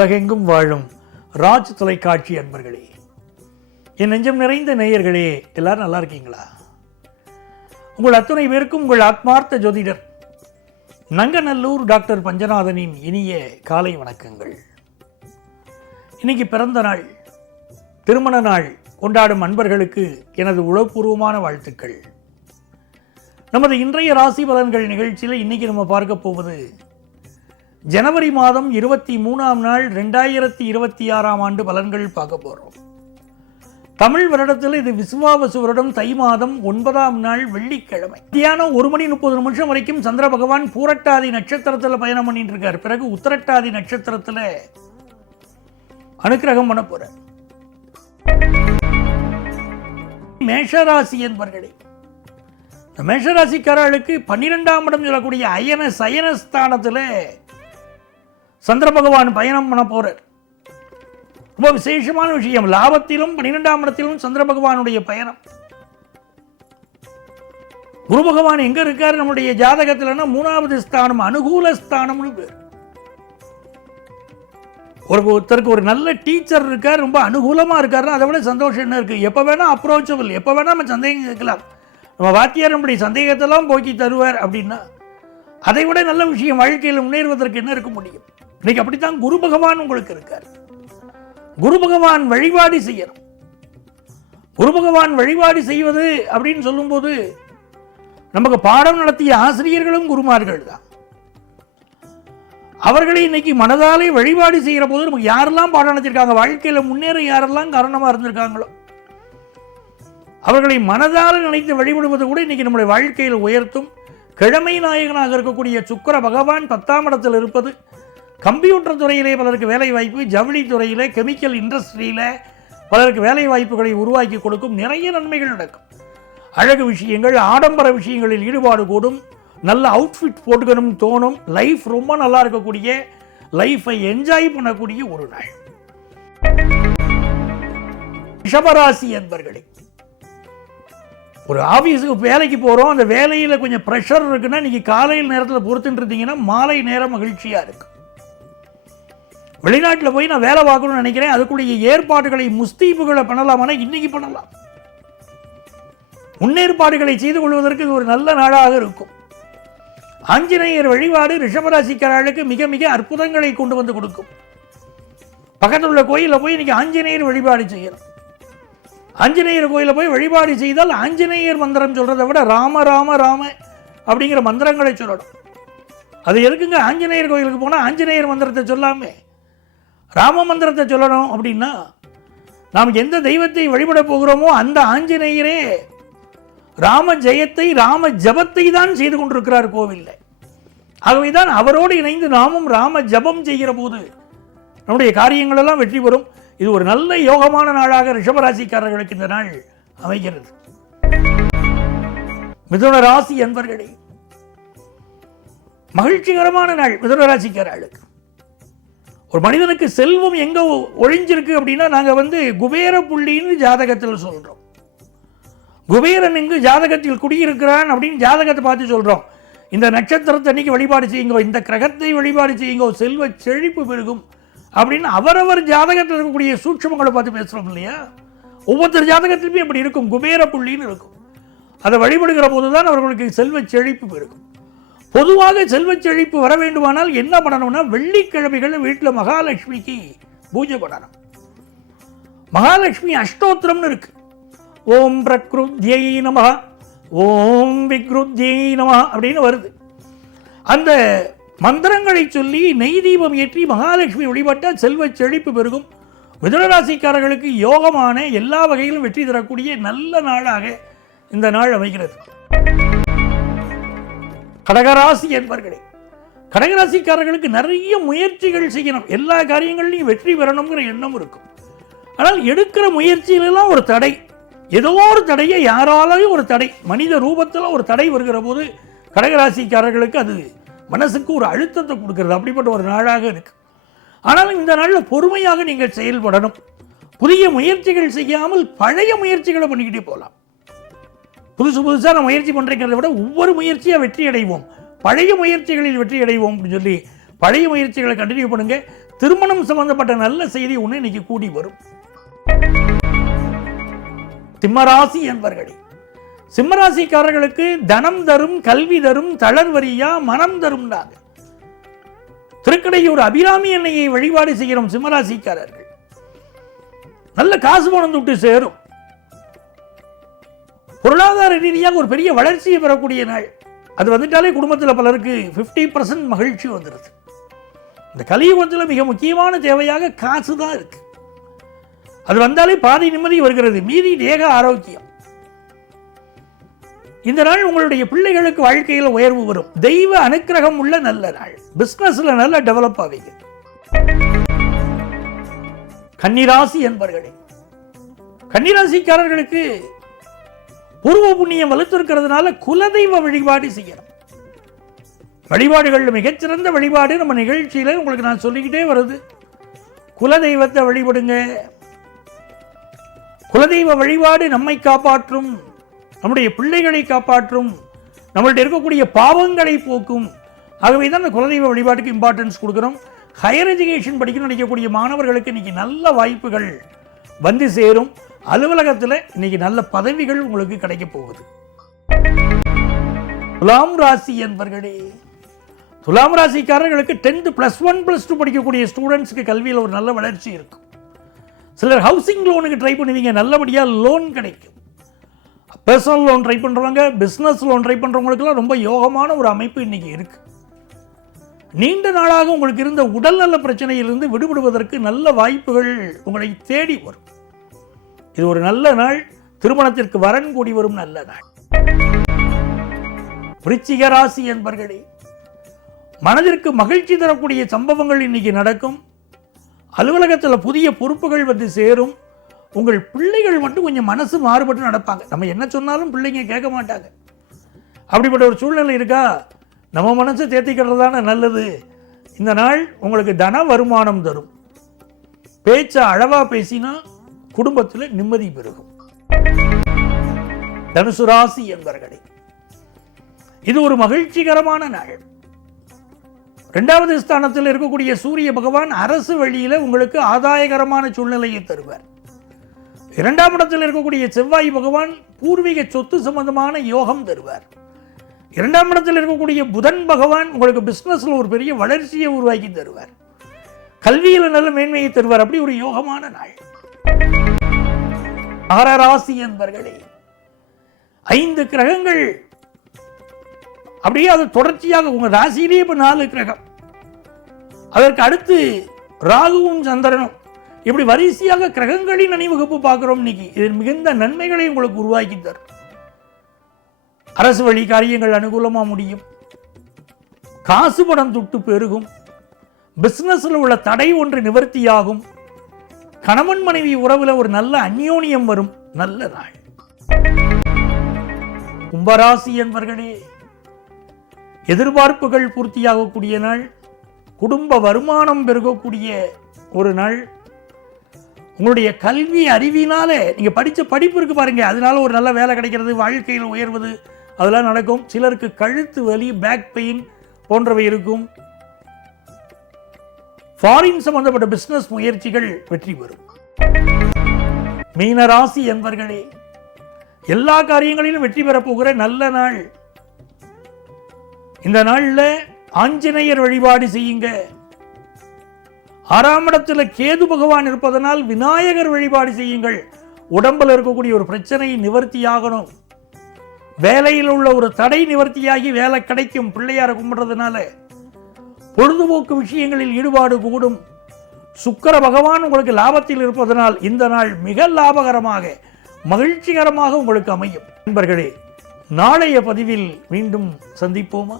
உலகெங்கும் வாழும் ராஜ் தொலைக்காட்சி அன்பர்களே, என் நெஞ்சம் நிறைந்த நேயர்களே, எல்லாரும் நல்லா இருக்கீங்களா? உங்கள் அத்துணை பேருக்கும் உங்கள் ஆத்மார்த்த ஜோதிடர் நங்கநல்லூர் டாக்டர் பஞ்சநாதனின் இனிய காலை வணக்கங்கள். இன்னைக்கு பிறந்த நாள், திருமண நாள் கொண்டாடும் அன்பர்களுக்கு எனது உளப்பூர்வமான வாழ்த்துக்கள். நமது இன்றைய ராசி பலன்கள் நிகழ்ச்சியில் இன்னைக்கு நம்ம பார்க்க போவது ஜனவரி மாதம் 23ஆம் நாள் 2026ஆம் ஆண்டு பலன்கள் பார்க்க போகிறோம். தமிழ் வருடத்தில் இது விசுவாவசு வருடம் தை மாதம் 9ஆம் நாள் வெள்ளிக்கிழமை. மத்தியானம் 1:30 வரைக்கும் சந்திர பகவான் பூரட்டாதி நட்சத்திரத்தில் பயணம் பண்ணிட்டு இருக்கார். பிறகு உத்திரட்டாதி நட்சத்திரத்தில் அனுக்கிரகம் பண்ண போறார். மேஷராசி என்பர்களே, மேஷராசிக்காரர்களுக்கு 12ஆம் இடம் சொல்லக்கூடிய அயன சயனஸ்தானத்தில் சந்திர பகவான் பயணம் பண்ண போறார். ரொம்ப விசேஷமான விஷயம். லாபத்திலும் 12ஆம் இடத்திலும் சந்திர பகவானுடைய பயணம். குரு பகவான் எங்க இருக்காரு நம்முடைய ஜாதகத்தில்னா 3வது ஸ்தானம், அனுகூல ஸ்தானம்னு பேர். ஒருத்தருக்கு ஒரு நல்ல டீச்சர் இருக்கார், ரொம்ப அனுகூலமா இருக்காருன்னா அதை விட சந்தோஷம் என்ன இருக்கு? எப்ப வேணா அப்ரோச்சபிள், எப்ப வேணா நம்ம சந்தேகம் கேட்கலாம். நம்ம வாத்தியார் நம்முடைய சந்தேகத்தெல்லாம் போக்கி தருவார் அப்படின்னா அதை விட நல்ல விஷயம் வாழ்க்கையில் முன்னேறுவதற்கு என்ன இருக்க முடியும்? இன்னைக்கு அப்படித்தான் குரு பகவான் உங்களுக்கு இருக்கார். குரு பகவான் வழிபாடு செய்யணும். குரு பகவான் வழிபாடு செய்வது அப்படின்னு சொல்லும்போது நமக்கு பாடம் நடத்திய ஆசிரியர்களும் குருமார்கள் தான். அவர்களை இன்னைக்கு மனதாலே வழிபாடு செய்கிற போது நமக்கு யாரெல்லாம் பாடம் நடத்திருக்காங்க, வாழ்க்கையில் முன்னேற யாரெல்லாம் காரணமாக இருந்திருக்காங்களோ அவர்களை மனதால் நினைத்து வழிபடுவது கூட இன்னைக்கு நம்முடைய வாழ்க்கையில் உயர்த்தும். கிழமை நாயகனாக இருக்கக்கூடிய சுக்கிர பகவான் 10ஆம் இடத்தில் இருப்பது கம்ப்யூட்டர் துறையிலே பலருக்கு வேலை வாய்ப்பு, ஜவுளி துறையிலே, கெமிக்கல் இண்டஸ்ட்ரியில பலருக்கு வேலை வாய்ப்புகளை உருவாக்கி கொடுக்கும். நிறைய நன்மைகள் நடக்கும். அழகு விஷயங்கள், ஆடம்பர விஷயங்களில் ஈடுபாடு கூடும். நல்ல அவுட்ஃபிட் போட்டுக்கணும் தோணும். லைஃப் ரொம்ப நல்லா இருக்கக்கூடிய, லைஃபை என்ஜாய் பண்ணக்கூடிய ஒரு நாள். ரிஷபராசி என்பர்களே, ஒரு ஆஃபீஸுக்கு வேலைக்கு போகிறோம், அந்த வேலையில் கொஞ்சம் ப்ரெஷர் இருக்குன்னா இன்னைக்கு காலையில் நேரத்தில் பொறுத்துட்டு இருந்தீங்கன்னா மாலை நேரம் மகிழ்ச்சியாக இருக்கும். வெளிநாட்டில் போய் நான் வேலை பார்க்கணும்னு நினைக்கிறேன், அதுக்குரிய ஏற்பாடுகளை முஸ்தீபுகளை பண்ணலாமானா இன்னைக்கு பண்ணலாம். முன்னேற்பாடுகளை செய்து கொள்வதற்கு இது ஒரு நல்ல நாளாக இருக்கும். ஆஞ்சநேயர் வழிபாடு ரிஷபராசிக்காரர்களுக்கு மிக மிக அற்புதங்களை கொண்டு வந்து கொடுக்கும். பக்கத்தில் உள்ள கோயிலில் போய் இன்னைக்கு ஆஞ்சநேயர் வழிபாடு செய்யணும். ஆஞ்சநேயர் கோயிலில் போய் வழிபாடு செய்தால் ஆஞ்சநேயர் மந்திரம் சொல்றதை விட ராம ராம ராம அப்படிங்கிற மந்திரங்களை சொல்லணும். அது எதுக்குங்க? ஆஞ்சநேயர் கோயிலுக்கு போனால் ஆஞ்சநேயர் மந்திரத்தை சொல்லாமே ராம மந்திரத்தை சொல்லணும். அப்படின்னா நாம் எந்த தெய்வத்தை வழிபட போகிறோமோ அந்த ஆஞ்சநேயரே ராம ஜெயத்தை, ராம ஜபத்தை தான் செய்து கொண்டிருக்கிறார் கோவிலில். ஆகவேதான் அவரோடு இணைந்து நாமும் ராம ஜபம் செய்கிற போது நம்முடைய காரியங்கள் எல்லாம் வெற்றி பெறும். இது ஒரு நல்ல யோகமான நாளாக ரிஷபராசிக்காரர்களுக்கு இந்த நாள் அமைகிறது. மிதுன ராசி என்பர்களே, மகிழ்ச்சிகரமான நாள் மிதுனராசிக்காரர்களுக்கு. ஒரு மனிதனுக்கு செல்வம் எங்க ஒழிஞ்சிருக்கு அப்படின்னா நாங்கள் குபேர புள்ளின்னு ஜாதகத்தில் சொல்றோம். குபேரன் எங்கு ஜாதகத்தில் குடியிருக்கிறான் அப்படின்னு ஜாதகத்தை பார்த்து சொல்றோம். இந்த நட்சத்திரத்தை அன்னைக்கு வழிபாடு செய்யுங்கோ, இந்த கிரகத்தை வழிபாடு செய்யுங்கோ, செல்வ செழிப்பு பெருகும் அப்படின்னு அவரவர் ஜாதகத்தில் இருக்கக்கூடிய சூட்சமங்களை பார்த்து பேசுறோம் இல்லையா? ஒவ்வொருத்தர் ஜாதகத்திலுமே அப்படி இருக்கும், குபேர புள்ளின்னு இருக்கும். அதை வழிபடுகிற போதுதான் அவர்களுக்கு செல்வ செழிப்பு பெருகும். பொதுவாக செல்வ செழிப்பு வர வேண்டுமானால் என்ன பண்ணணும்னா வெள்ளிக்கிழமைகள் வீட்டில் மகாலட்சுமிக்கு பூஜை பண்ணணும். மகாலட்சுமி அஷ்டோத்திரம்னு இருக்கு. ஓம் பிரக்ருத்யை நமஹ, ஓம் விக்ருத்யை நமஹ அப்படின்னு வருது. அந்த மந்திரங்களை சொல்லி நெய் தீபம் ஏற்றி மகாலட்சுமி வழிபட்டால் செல்வ செழிப்பு பெருகும். மிதுனராசிக்காரர்களுக்கு யோகமான எல்லா வகையிலும் வெற்றி தரக்கூடிய நல்ல நாளாக இந்த நாள் அமைகிறது. கடகராசி என்பர்களே, கடகராசிக்காரர்களுக்கு நிறைய முயற்சிகள் செய்யணும். எல்லா காரியங்களையும் வெற்றி பெறணுங்கிற எண்ணம் இருக்கும். ஆனால் எடுக்கிற முயற்சியிலெல்லாம் ஒரு தடை, ஏதோ ஒரு தடையை, யாராலையும் ஒரு தடை, மனித ரூபத்தில் ஒரு தடை வருகிற போது கடகராசிக்காரர்களுக்கு அது மனசுக்கு ஒரு அழுத்தத்தை கொடுக்கிறது. அப்படிப்பட்ட ஒரு நாளாக இருக்கு. ஆனால் இந்த நாளில் பொறுமையாக நீங்கள் செயல்படணும். புதிய முயற்சிகள் செய்யாமல் பழைய முயற்சிகளை பண்ணிக்கிட்டே போகலாம். புதுசாக நான் முயற்சி பண்ணுறேங்கிறத விட ஒவ்வொரு முயற்சியாக வெற்றி அடைவோம், பழைய முயற்சிகளில் வெற்றி அடைவோம் அப்படின்னு சொல்லி பழைய முயற்சிகளை கண்டினியூ பண்ணுங்க. திருமணம் சம்பந்தப்பட்ட நல்ல செய்தி ஒன்று இன்னைக்கு கூடி வரும். சிம்மராசி என்பர்களே, சிம்மராசிக்காரர்களுக்கு தனம் தரும், கல்வி தரும், தளர்வரியா மனம் தரும். திருக்கடையூர் அபிராமி அன்னையை வழிபாடு செய்கிறோம். சிம்மராசிக்காரர்கள் நல்ல காசு பணம் தொட்டு சேரும். பொருளாதார ரீதியாக ஒரு பெரிய வளர்ச்சியை பெறக்கூடிய நாள். அது வந்துட்டாலே குடும்பத்தில் பலருக்கு 50% மகிழ்ச்சி வந்துடுது. இந்த கலியுகத்தில் மிக முக்கியமான தேவையாக காசு தான் இருக்கு. அது வந்தாலே பாதி நிம்மதி வருகிறது, மீதி தேக ஆரோக்கியம். இந்த நாள் உங்களுடைய பிள்ளைகளுக்கு வாழ்க்கையில் உயர்வு வரும். தெய்வ அனுக்கிரகம் உள்ள நல்ல நாள். பிசினஸ்ல நல்ல டெவலப் ஆவீங்க. கன்னிராசி என்பர்களே, கன்னிராசிக்காரர்களுக்கு பூர்வ புண்ணியம் வலுத்திருக்கிறதுனால குலதெய்வ வழிபாடு செய்யணும். வழிபாடுகள் மிகச்சிறந்த வழிபாடு நம்ம நிகழ்ச்சியில உங்களுக்கு நான் சொல்லிக்கிட்டே வருது. குலதெய்வத்தை வழிபடுங்க. குலதெய்வ வழிபாடு நம்மை காப்பாற்றும், நம்முடைய பிள்ளைகளை காப்பாற்றும், நம்மள்ட்ட இருக்கக்கூடிய பாவங்களை போக்கும். ஆகவே தான் இந்த குலதெய்வ வழிபாட்டுக்கு இம்பார்ட்டன்ஸ் கொடுக்குறோம். ஹையர் எஜுகேஷன் படிக்கணும்னு நினைக்கக்கூடிய மாணவர்களுக்கு இன்னைக்கு நல்ல வாய்ப்புகள் வந்து சேரும். அலுவலகத்தில் இன்னைக்கு நல்ல பதவிகள் உங்களுக்கு கிடைக்க போகுது. துலாம் ராசி என்பர்களே, துலாம் ராசிக்காரர்களுக்கு 10th +1 +2 படிக்கக்கூடிய ஸ்டூடெண்ட்ஸ்க்கு கல்வியில் ஒரு நல்ல வளர்ச்சி இருக்கும். சிலர் ஹவுசிங் லோனுக்கு ட்ரை பண்ணுவீங்க, நல்லபடியாக லோன் கிடைக்கும். பர்சனல் லோன் ட்ரை பண்ணுறவங்க, பிஸ்னஸ் லோன் ட்ரை பண்ணுறவங்களுக்குலாம் ரொம்ப யோகமான ஒரு அமைப்பு இன்னைக்கு இருக்கு. நீண்ட நாளாக உங்களுக்கு இருந்த உடல்நல பிரச்சனையிலிருந்து விடுபடுவதற்கு நல்ல வாய்ப்புகள் உங்களை தேடி வரும். இது ஒரு நல்ல நாள். திருமணத்திற்கு வரன் கூடி வரும் நல்ல நாள். விருச்சிக ராசி என்பர்களே, மனதிற்கு மகிழ்ச்சி தரக்கூடிய சம்பவங்கள் இன்னைக்கு நடக்கும். அலுவலகத்தில் புதிய பொறுப்புகள் வந்து சேரும். உங்கள் பிள்ளைகள் மட்டும் கொஞ்சம் மனசு மாறுபட்டு நடப்பாங்க. நம்ம என்ன சொன்னாலும் பிள்ளைங்க கேட்க மாட்டாங்க. அப்படிப்பட்ட ஒரு சூழ்நிலை இருக்கா? நம்ம மனசை தேர்த்திக்கிறது தானே நல்லது. இந்த நாள் உங்களுக்கு தன வருமானம் தரும். பேச்சை அளவா பேசினா குடும்பத்தில் நிம்மதி பெருகும். தனுசு ராசி என்பர்களே, இது ஒரு மகிழ்ச்சிகரமான நாள். 2வது ஸ்தானத்தில் இருக்கக்கூடிய சூரிய பகவான் அரசு வழியில் உங்களுக்கு ஆதாயகரமான சூழ்நிலையை தருவார். 2ஆம் இடத்தில் இருக்கக்கூடிய செவ்வாய் பகவான் பூர்வீக சொத்து சம்பந்தமான யோகம் தருவார். 2ஆம் இடத்தில் இருக்கக்கூடிய புதன் பகவான் உங்களுக்கு பிசினஸ்ல ஒரு பெரிய வளர்ச்சியை உருவாக்கி தருவார். கல்வியில் நல்ல மேன்மையை தருவார். அப்படி ஒரு யோகமான நாள். மகர ராசி என்பர்களே, 5 கிரகங்கள் அப்படியே அது தொடர்ச்சியாக உங்க ராசியிலேயே இப்ப 4 கிரகம், அதற்கு அடுத்து ராகுவும் சந்திரனும், இப்படி வரிசையாக கிரகங்களின் அணிவகுப்பு பார்க்கிறோம் இன்னைக்கு. இது மிகுந்த நன்மைகளை உங்களுக்கு உருவாக்கி தரும். அரசு வழி காரியங்கள் அனுகூலமா முடியும். காசு பணம் துட்டு பெருகும். பிசினஸ்ல உள்ள தடை ஒன்று நிவர்த்தியாகும். கணவன் மனைவி உறவுல ஒரு நல்ல அந்யோன்யம் வரும் நல்ல நாள். கும்பராசி என்பர்களே, எதிர்பார்ப்புகள் பூர்த்தியாகக்கூடிய நாள். குடும்ப வருமானம் பெருகக்கூடிய ஒரு நாள். உங்களுடைய கல்வி அறிவினால நீங்க படிச்ச படிப்பு இருக்கு பாருங்க, அதனால ஒரு நல்ல வேலை கிடைக்கிறது, வாழ்க்கையில் உயர்வது, அதெல்லாம் நடக்கும். சிலருக்கு கழுத்து வலி, பேக் பெயின் போன்றவை இருக்கும். ஃபாரின் சம்பந்தப்பட்ட பிசினஸ் முயற்சிகள் வெற்றி பெறும். மீனராசி என்பர்களே, எல்லா காரியங்களிலும் வெற்றி பெறப் போகிற நல்ல நாள். இந்த நாள்ல ஆஞ்சநேயர் வழிபாடு செய்யுங்க. 6ஆம் இடத்துல கேது பகவான் இருப்பதனால் விநாயகர் வழிபாடு செய்யுங்கள். உடம்புல இருக்கக்கூடிய ஒரு பிரச்சனை நிவர்த்தியாகணும். வேலையில் உள்ள ஒரு தடை நிவர்த்தியாகி வேலை கிடைக்கும். பிள்ளையார கும்பிடுறதுனால பொழுதுபோக்கு விஷயங்களில் ஈடுபாடு கூடும். சுக்கிர பகவான் உங்களுக்கு லாபத்தில் இருப்பதனால் இந்த நாள் மிக லாபகரமாக மகிழ்ச்சிகரமாக உங்களுக்கு அமையும். நண்பர்களே, நாளைய பதிவில் மீண்டும் சந்திப்போமா?